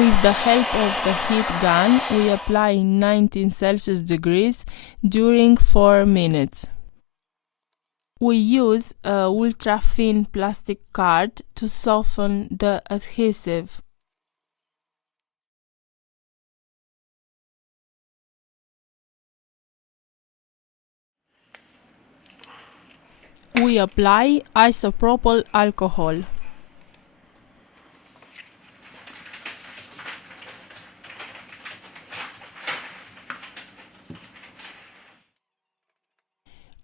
With the help of the heat gun, we apply 19 Celsius degrees during 4 minutes. We use a ultra-thin plastic card to soften the adhesive. We apply isopropyl alcohol.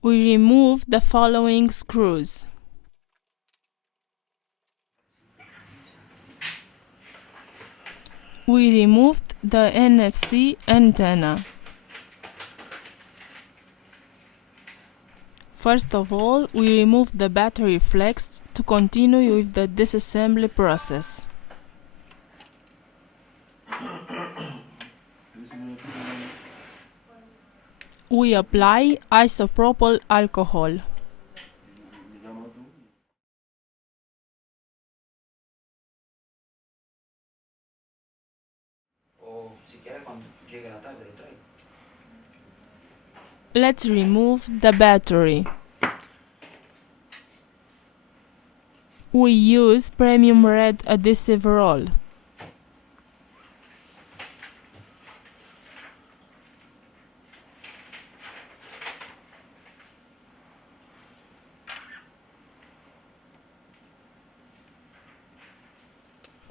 We remove the following screws. We removed the NFC antenna. First of all, we remove the battery flex to continue with the disassembly process. We apply isopropyl alcohol. Let's remove the battery. We use premium red adhesive roll.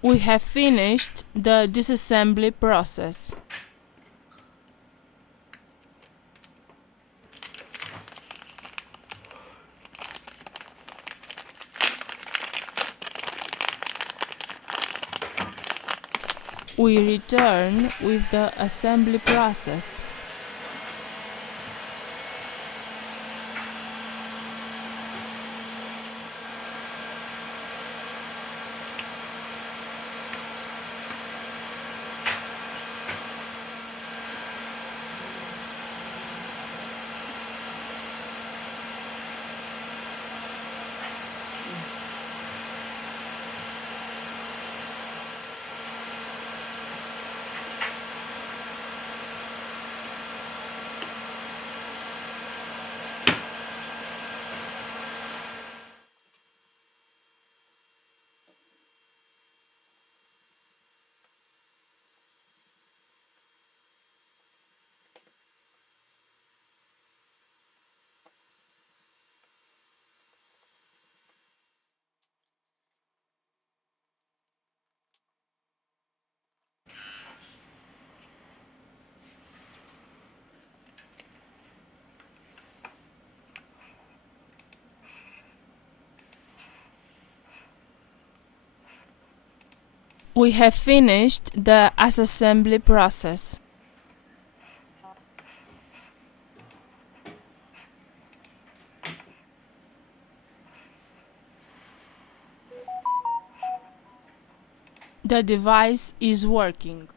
We have finished the disassembly process. We return with the assembly process. We have finished the assembly process. The device is working.